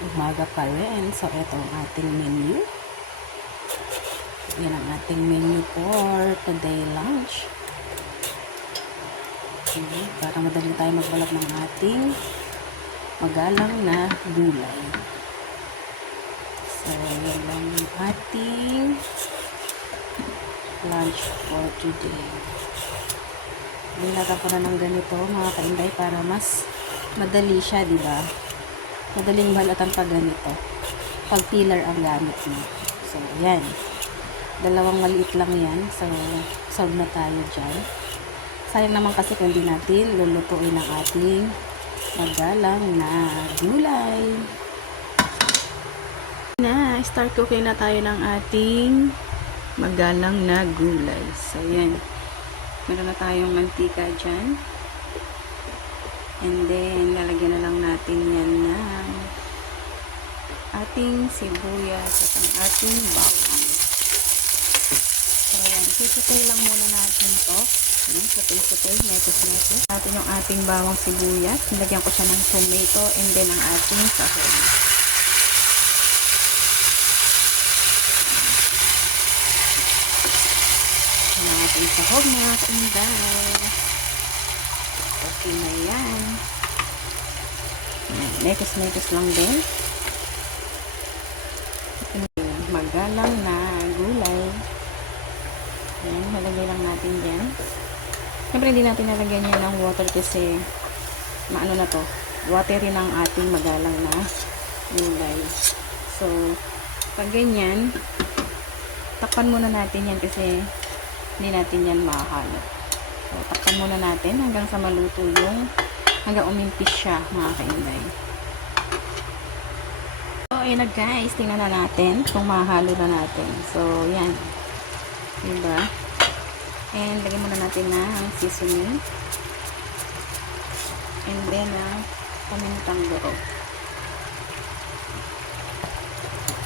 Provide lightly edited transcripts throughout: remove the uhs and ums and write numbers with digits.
umaga pa rin. So, ito ang ating menu. Yan ang ating menu for today lunch. Okay, para madali tayo magbalot ng ating magalang na gulay. So, yan lang yung ating lunch for today. Nilagyan ko na ng ganito mga kainday para mas madali siya, di ba? Madaling balatan pag ganito. Pag peeler ang gamit mo. So, yan. Dalawang maliit lang yan. So, solve na tayo dyan. Sayang naman kasi kung hindi natin lulutuin ang ating magalang na gulay. Start cooking na tayo ng ating magalang na gulay. So, yan. Meron na tayong mantika dyan. And then, lalagyan na lang natin yan ng ating sibuyas at ang ating bawang. So, yan. Sisutay lang muna natin to. Yan, sutay-sutay. Metos-metos. Natin yung ating bawang sibuyas. Nilagyan ko siya ng tomato and then ang ating sahog. Yan ang ating sahog mga kainday. Okay na yan. Metos-metos lang din. Magalang na gulay. Ayan, malagay lang natin dyan. Siyempre hindi natin nalagyan yan ng water kasi maano na to, watery ng ating magalang na gulay. So, pag ganyan, takpan muna natin yan kasi hindi natin yan mahalo. So, takpan muna natin hanggang sa maluto yung hanggang umimpis siya mga kainday. So, ayan na guys. Tingnan na natin kung mahalo na natin. So, yan. Diba? And, lagyan muna natin ng seasoning. And then, pamintang durog.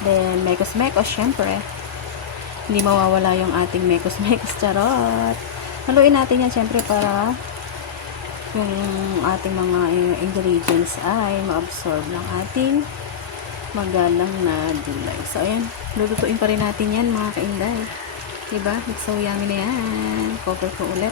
Then, mekos-mekos, syempre. Hindi mawawala yung ating mekos-mekos. Charot! Haluin natin yan syempre para yung ating mga ingredients ay ma-absorb ng ating magalang na gulay. So, ayan. Lulutuin pa rin natin yan mga kainday. Diba? It's so yummy na yan. Cover ko ulit.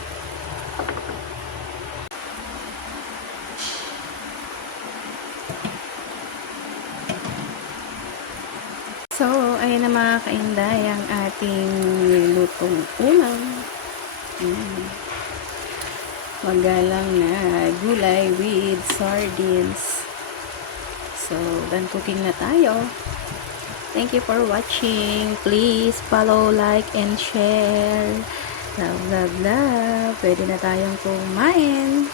So, ayan na mga kainday ang ating nilutong ulam. Magalang na gulay with sardines. So, done cooking na tayo. Thank you for watching. Please follow, like, and share. Love, love, love. Pwede na tayong kumain.